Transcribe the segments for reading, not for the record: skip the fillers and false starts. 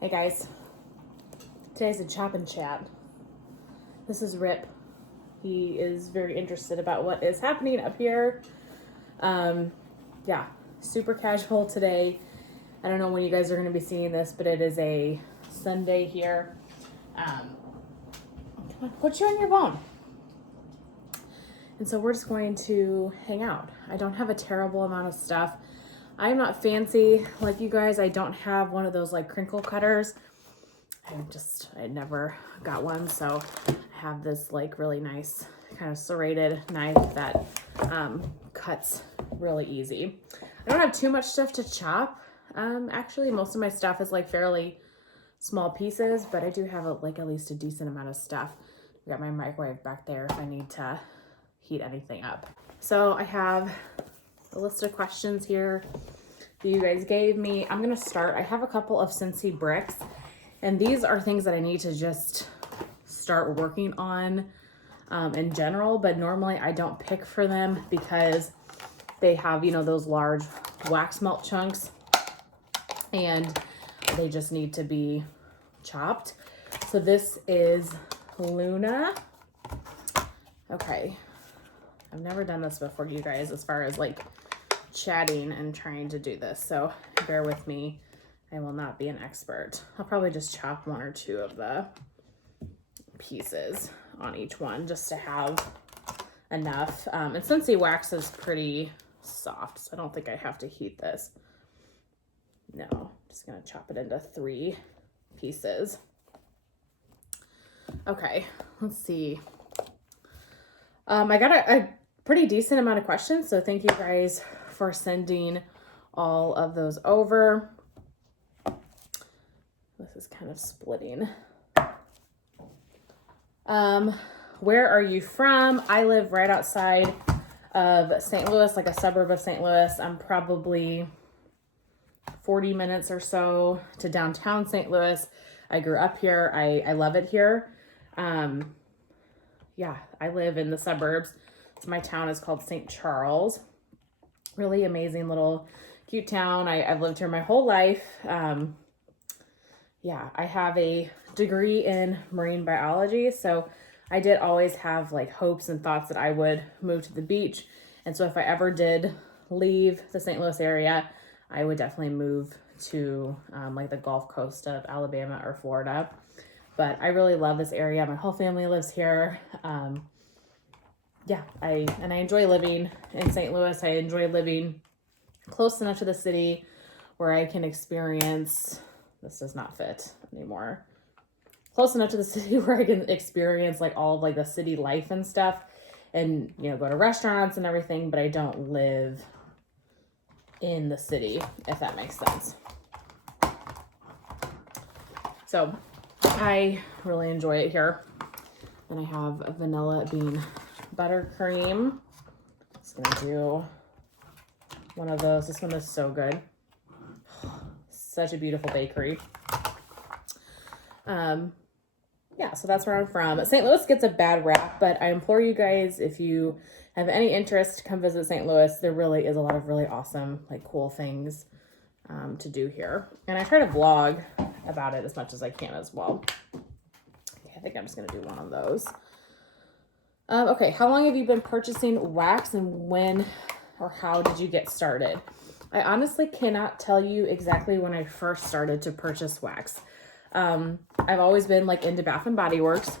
Hey guys, today's a chop and chat. This is Rip. He is very interested about what is happening up here. Yeah, super casual today. I don't know when you guys are going to be seeing this, but it is a Sunday here. Come on, put you on your phone. And so we're just going to hang out. I don't have a terrible amount of stuff. I'm not fancy like you guys. I don't have one of those like crinkle cutters. I never got one. So I have this like really nice kind of serrated knife that cuts really easy. I don't have too much stuff to chop. Actually, most of my stuff is like fairly small pieces, but I do have at least a decent amount of stuff. I got my microwave back there if I need to heat anything up. So I have a list of questions here that you guys gave me. I'm gonna start. I have a couple of Scentsy bricks, and these are things that I need to just start working on in general, but normally I don't pick for them because they have, you know, those large wax melt chunks and they just need to be chopped. So this is Luna. Okay. I've never done this before, you guys, as far as like chatting and trying to do this. So bear with me. I will not be an expert. I'll probably just chop one or two of the pieces on each one just to have enough. And Scentsy wax is pretty soft, so I don't think I have to heat this. No, I'm just gonna chop it into 3 pieces. Okay, let's see. I got a pretty decent amount of questions, so thank you guys for sending all of those over. This is kind of splitting. Where are you from? I live right outside of St. Louis, like a suburb of St. Louis. I'm probably 40 minutes or so to downtown St. Louis. I grew up here. I love it here. Yeah, I live in the suburbs. So my town is called St. Charles. Really amazing little cute town. I've lived here my whole life. Yeah, I have a degree in marine biology, so I did always have like hopes and thoughts that I would move to the beach. And so if I ever did leave the St. Louis area, I would definitely move to like the Gulf Coast of Alabama or Florida. But I really love this area. My whole family lives here. Yeah, I enjoy living in St. Louis. I enjoy living close enough to the city where I can experience, this does not fit anymore, close enough to the city where I can experience like all of like the city life and stuff and, you know, go to restaurants and everything, but I don't live in the city, if that makes sense. So I really enjoy it here. Then I have a vanilla bean buttercream. Just gonna do one of those. This one is so good. Such a beautiful bakery. Yeah, so that's where I'm from. St. Louis gets a bad rap, but I implore you guys, if you have any interest, come visit St. Louis. There really is a lot of really awesome, like cool things to do here. And I try to vlog about it as much as I can as well. Okay, I think I'm just gonna do one of those. Okay, how long have you been purchasing wax and when or how did you get started? I honestly cannot tell you exactly when I first started to purchase wax. I've always been like into Bath and Body Works.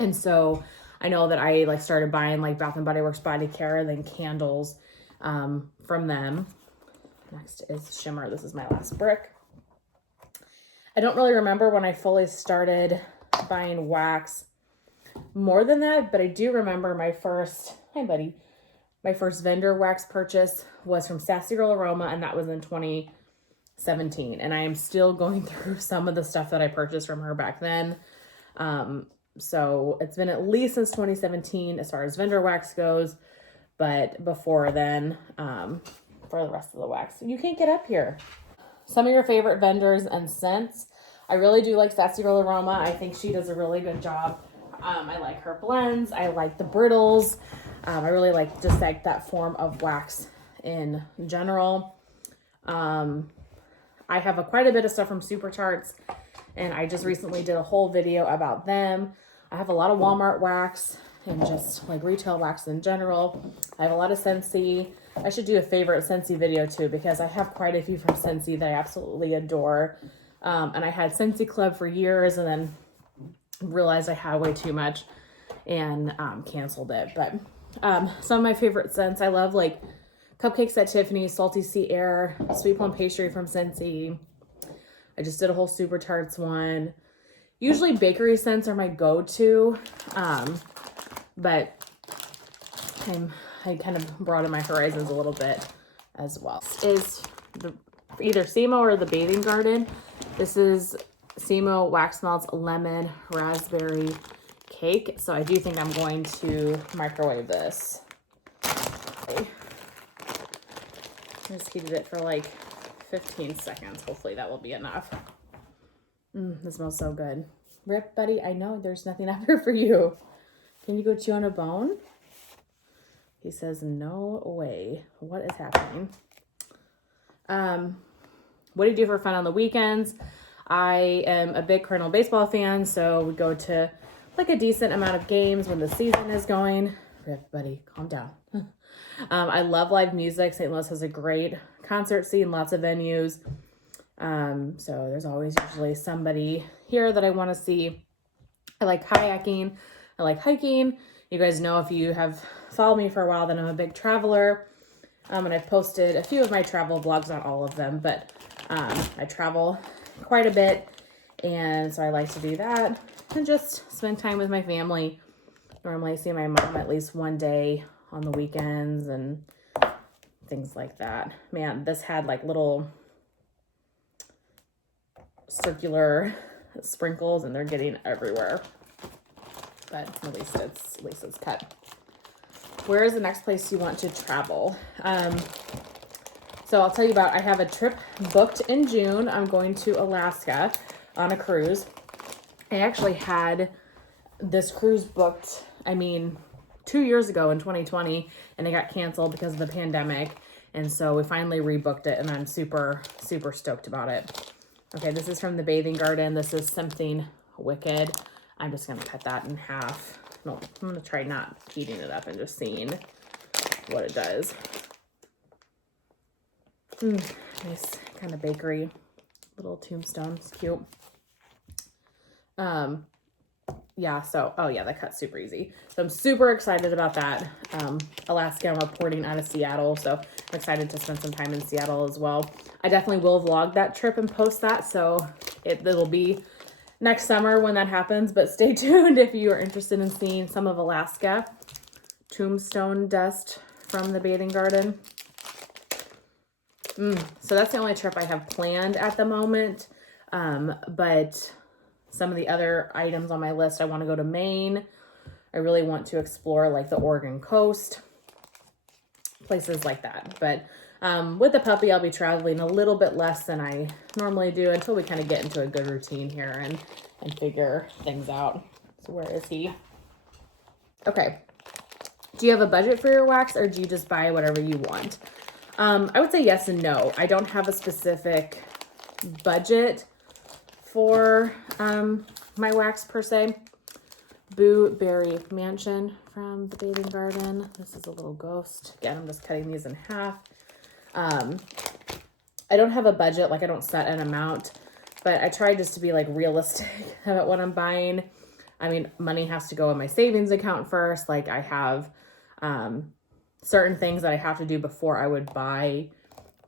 And so I know that I like started buying like Bath and Body Works body care, then candles from them. Next is shimmer. This is my last brick. I don't really remember when I fully started buying wax more than that, but I do remember my first, hi buddy, my first vendor wax purchase was from Sassy Girl Aroma, and that was in 2017. And I am still going through some of the stuff that I purchased from her back then. So it's been at least since 2017 as far as vendor wax goes, but before then, for the rest of the wax. You can't get up here. Some of your favorite vendors and scents. I really do like Sassy Girl Aroma. I think she does a really good job. I like her blends. I like the brittles. I really like just like that form of wax in general. I have quite a bit of stuff from Super Tarts, and I just recently did a whole video about them. I have a lot of Walmart wax and just like retail wax in general. I have a lot of Scentsy. I should do a favorite Scentsy video too, because I have quite a few from Scentsy that I absolutely adore. And I had Scentsy Club for years and then realized I had way too much and canceled it. But some of my favorite scents, I love like Cupcakes at Tiffany's, Salty Sea Air, Sweet Plum Pastry from Scentsy. I just did a whole Super Tarts one. Usually bakery scents are my go-to, but I kind of broadened my horizons a little bit as well. Is either Simo or the Bathing Garden. This is Simo Wax Melts Lemon Raspberry Cake. So I do think I'm going to microwave this. Okay. I just heated it for like 15 seconds. Hopefully that will be enough. This smells so good. Rip, buddy, I know there's nothing out here for you. Can you go chew on a bone? He says, no way. What is happening? What do you do for fun on the weekends? I am a big Cardinal baseball fan, so we go to like a decent amount of games when the season is going. Rip, buddy, calm down. I love live music. St. Louis has a great concert scene, lots of venues. So there's always usually somebody here that I want to see. I like kayaking. I like hiking. You guys know, if you have followed me for a while, that I'm a big traveler. And I've posted a few of my travel vlogs, not all of them, but I travel quite a bit. And so I like to do that and just spend time with my family. Normally I see my mom at least one day on the weekends and things like that. Man, this had like little circular sprinkles and they're getting everywhere. But at least it's cut. Where is the next place you want to travel? So I'll tell you about, I have a trip booked in June. I'm going to Alaska on a cruise. I actually had this cruise booked, 2 years ago in 2020, and it got canceled because of the pandemic. And so we finally rebooked it, and I'm super, super stoked about it. Okay, this is from the Bathing Garden. This is Something Wicked. I'm just going to cut that in half. No, I'm going to try not heating it up and just seeing what it does. Nice kind of bakery. Little tombstone. It's cute. Yeah, so, oh yeah, that cut's super easy. So I'm super excited about that. Alaska, I'm reporting out of Seattle, so I'm excited to spend some time in Seattle as well. I definitely will vlog that trip and post that, so it'll be next summer when that happens, but stay tuned if you are interested in seeing some of Alaska. Tombstone dust from the Bathing Garden. So that's the only trip I have planned at the moment, but some of the other items on my list, I want to go to Maine. I really want to explore like the Oregon coast, places like that. But with the puppy, I'll be traveling a little bit less than I normally do until we kind of get into a good routine here and figure things out. So where is he? Okay. Do you have a budget for your wax, or do you just buy whatever you want? I would say yes and no. I don't have a specific budget for my wax per se. Boo Berry Mansion from the Bathing Garden. This is a little ghost. Again, I'm just cutting these in half. I don't have a budget, like I don't set an amount, but I try just to be like realistic about what I'm buying. Money has to go in my savings account first. Like I have certain things that I have to do before I would buy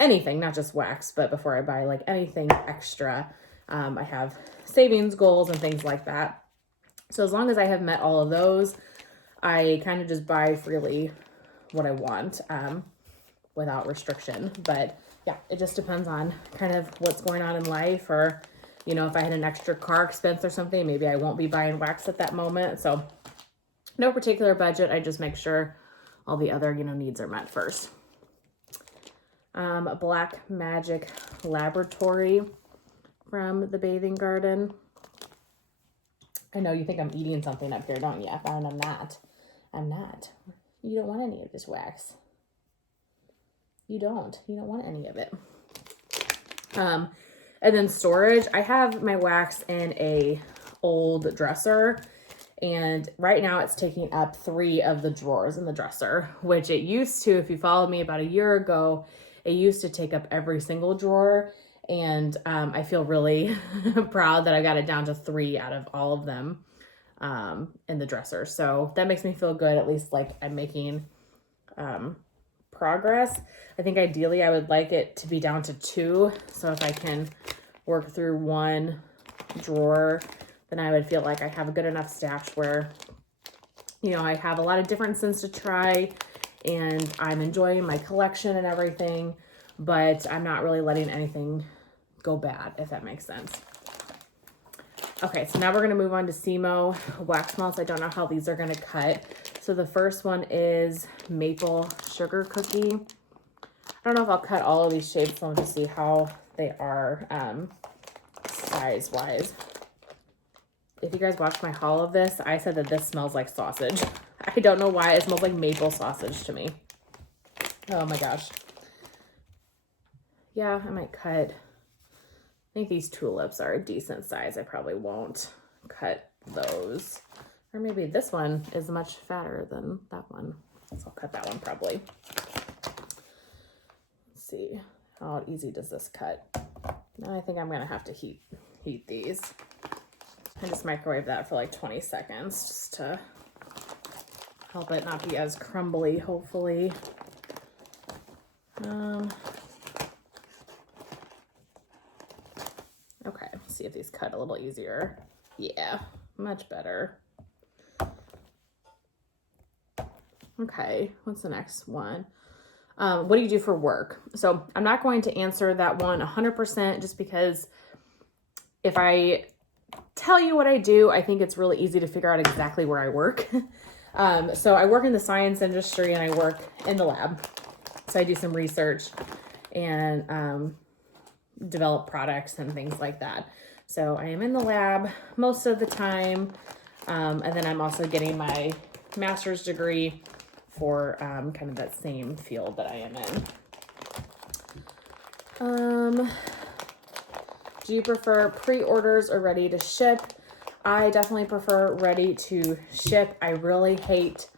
anything, not just wax, but before I buy like anything extra. I have savings goals and things like that. So as long as I have met all of those, I kind of just buy freely what I want without restriction. But yeah, it just depends on kind of what's going on in life, or, if I had an extra car expense or something, maybe I won't be buying wax at that moment. So no particular budget. I just make sure all the other, needs are met first. Black Magic Laboratory from the Bathing Garden. I know you think I'm eating something up here, don't you? And I'm not. I'm not. You don't want any of this wax. You don't want any of it. And then storage, I have my wax in a old dresser, and right now it's taking up 3 of the drawers in the dresser, which it used to, if you followed me about a year ago, it used to take up every single drawer. And I feel really proud that I got it down to 3 out of all of them in the dresser. So that makes me feel good, at least like I'm making progress. I think ideally I would like it to be down to 2. So if I can work through 1 drawer, then I would feel like I have a good enough stash where, you know, I have a lot of different scents to try and I'm enjoying my collection and everything, but I'm not really letting anything go bad, if that makes sense. Okay, so now we're gonna move on to Simo wax melts. I don't know how these are gonna cut. So the first one is maple sugar cookie. I don't know if I'll cut all of these shapes. I'll just see how they are size-wise. If you guys watched my haul of this, I said that this smells like sausage. I don't know why. It smells like maple sausage to me. Oh my gosh. Yeah, I might cut. I think these tulips are a decent size. I probably won't cut those. Or maybe this one is much fatter than that one. So I'll cut that one probably. Let's see. How easy does this cut? Now I think I'm gonna have to heat these. I just microwave that for like 20 seconds just to help it not be as crumbly, hopefully. Okay, let's see if these cut a little easier. Yeah, much better. Okay, what's the next one? What do you do for work? So I'm not going to answer that one 100% just because if I tell you what I do, I think it's really easy to figure out exactly where I work. So I work in the science industry and I work in the lab. So I do some research and develop products and things like that. So I am in the lab most of the time. And then I'm also getting my master's degree for kind of that same field that I am in. Do you prefer pre-orders or ready to ship? I definitely prefer ready to ship. I really hate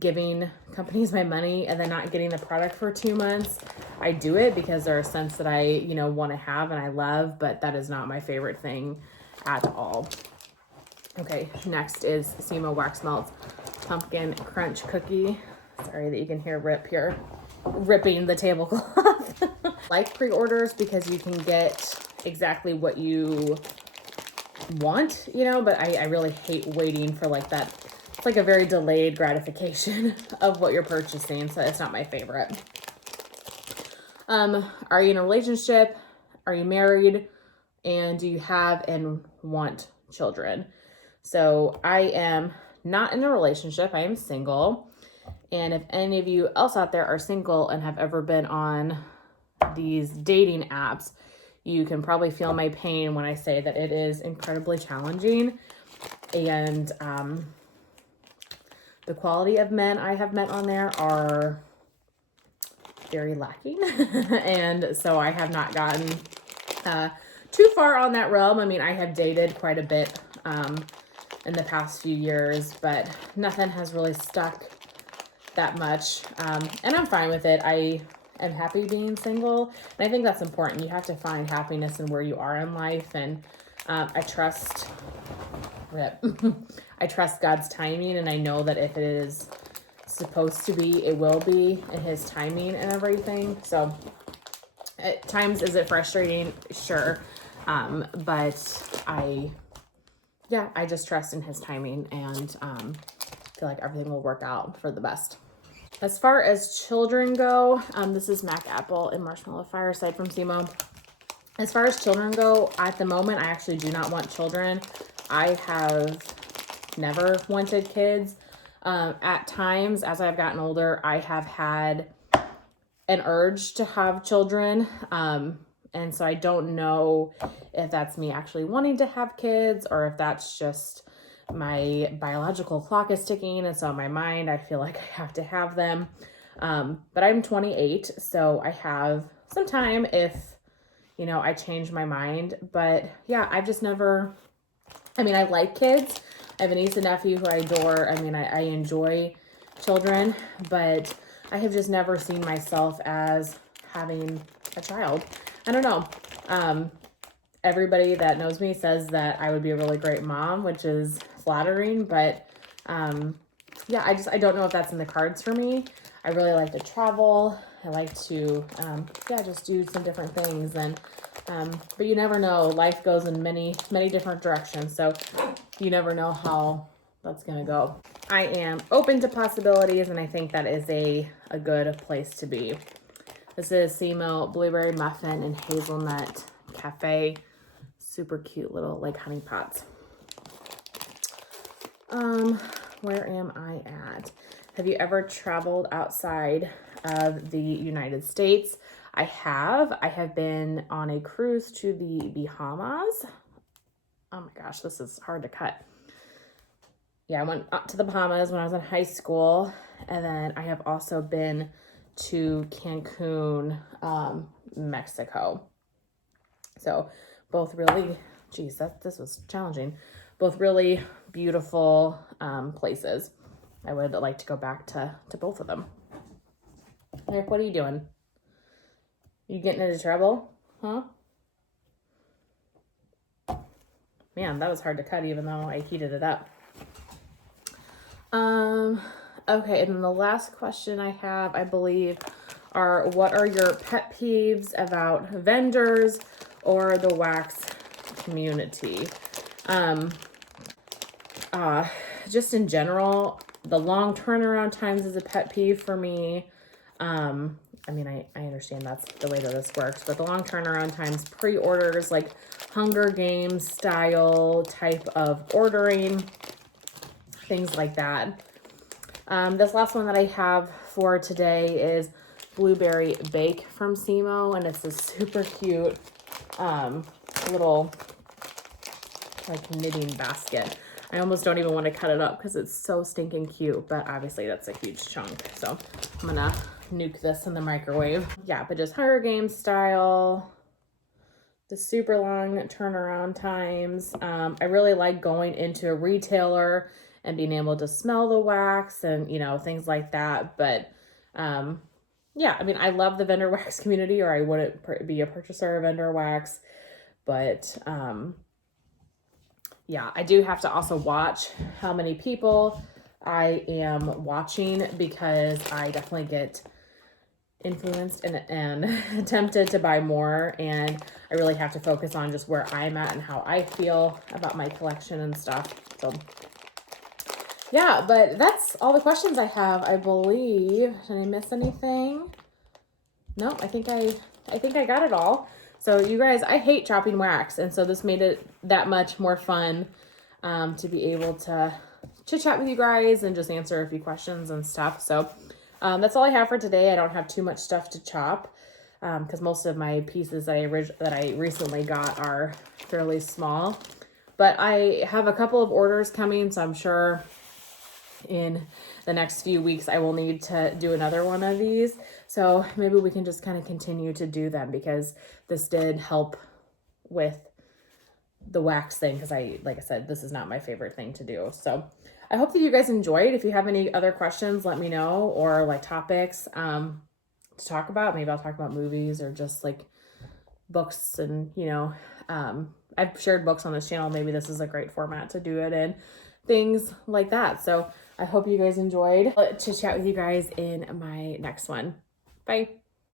giving companies my money and then not getting the product for 2 months. I do it because there are scents that I, you know, want to have and I love, but that is not my favorite thing at all. Okay, next is Simo Wax Melts Pumpkin Crunch Cookie. Sorry that you can hear Rip here ripping the tablecloth. Like pre-orders because you can get exactly what you want, you know, but I really hate waiting for like that. It's like a very delayed gratification of what you're purchasing, so it's not my favorite. Are you in a relationship? Are you married? And do you have and want children? So I am not in a relationship. I am single. And if any of you else out there are single and have ever been on these dating apps, you can probably feel my pain when I say that it is incredibly challenging. And the quality of men I have met on there are very lacking. And so I have not gotten too far on that realm. I mean, I have dated quite a bit in the past few years, but nothing has really stuck that much. And I'm fine with it. I am happy being single. And I think that's important. You have to find happiness in where you are in life. And I trust I trust God's timing. And I know that if it is supposed to be, it will be in his timing and everything. So at times, is it frustrating? Sure. But I just trust in his timing and feel like everything will work out for the best. As far as children go, this is Mac Apple and Marshmallow Fireside from Simo. As far as children go, at the moment, I actually do not want children. I have never wanted kids. At times, as I've gotten older, I have had an urge to have children. And so I don't know if that's me actually wanting to have kids or if that's just my biological clock is ticking. And so in my mind, I feel like I have to have them. But I'm 28, so I have some time if, you know, I changed my mind. But yeah, I've just never, I mean, I like kids. I have a niece and nephew who I adore. I mean, I enjoy children, but I have just never seen myself as having a child. I don't know. Everybody that knows me says that I would be a really great mom, which is flattering, but yeah, I don't know if that's in the cards for me. I really like to travel. I like to, yeah, just do some different things. And, but you never know. Life goes in many, many different directions. So you never know how that's going to go. I am open to possibilities, and I think that is a good place to be. This is SEMO Blueberry Muffin and Hazelnut Cafe. Super cute little like honey pots. Where am I at? Have you ever traveled outside of the United States? I have. I have been on a cruise to the Bahamas. Oh my gosh, this is hard to cut. Yeah, I went up to the Bahamas when I was in high school. And then I have also been to Cancun, Mexico. So both really, geez, this was challenging. Both really beautiful places. I would like to go back to both of them. Eric, what are you doing? You getting into trouble? Huh? Man, that was hard to cut even though I heated it up. Okay, and then the last question I have, I believe, are what are your pet peeves about vendors or the wax community? Just in general, the long turnaround times is a pet peeve for me. I mean, I understand that's the way that this works, but the long turnaround times, pre-orders, like Hunger Games style type of ordering, things like that. This last one that I have for today is Blueberry Bake from SEMO, and it's a super cute little like knitting basket. I almost don't even want to cut it up because it's so stinking cute, but obviously that's a huge chunk. So I'm gonna nuke this in the microwave. Yeah, but just Hunger Games style, the super long turnaround times. I really like going into a retailer and being able to smell the wax and, you know, things like that. But yeah, I mean, I love the vendor wax community, or I wouldn't be a purchaser of vendor wax. But yeah, I do have to also watch how many people I am watching, because I definitely get influenced and tempted to buy more, and I really have to focus on just where I'm at and how I feel about my collection and stuff. So yeah, but that's all the questions I have, I believe. Did I miss anything? No, I think I got it all. So you guys, I hate chopping wax, and so this made it that much more fun to be able to chit chat with you guys and just answer a few questions and stuff. So that's all I have for today. I don't have too much stuff to chop because most of my pieces that I recently got are fairly small. But I have a couple of orders coming, so I'm sure in the next few weeks I will need to do another one of these. So maybe we can just kind of continue to do them, because this did help with the wax thing, because like I said, this is not my favorite thing to do. So I hope that you guys enjoyed. If you have any other questions, let me know, or like topics to talk about. Maybe I'll talk about movies or just like books, and you know, I've shared books on this channel. Maybe this is a great format to do it in, things like that. So I hope you guys enjoyed. I'll chit chat with you guys in my next one. Bye.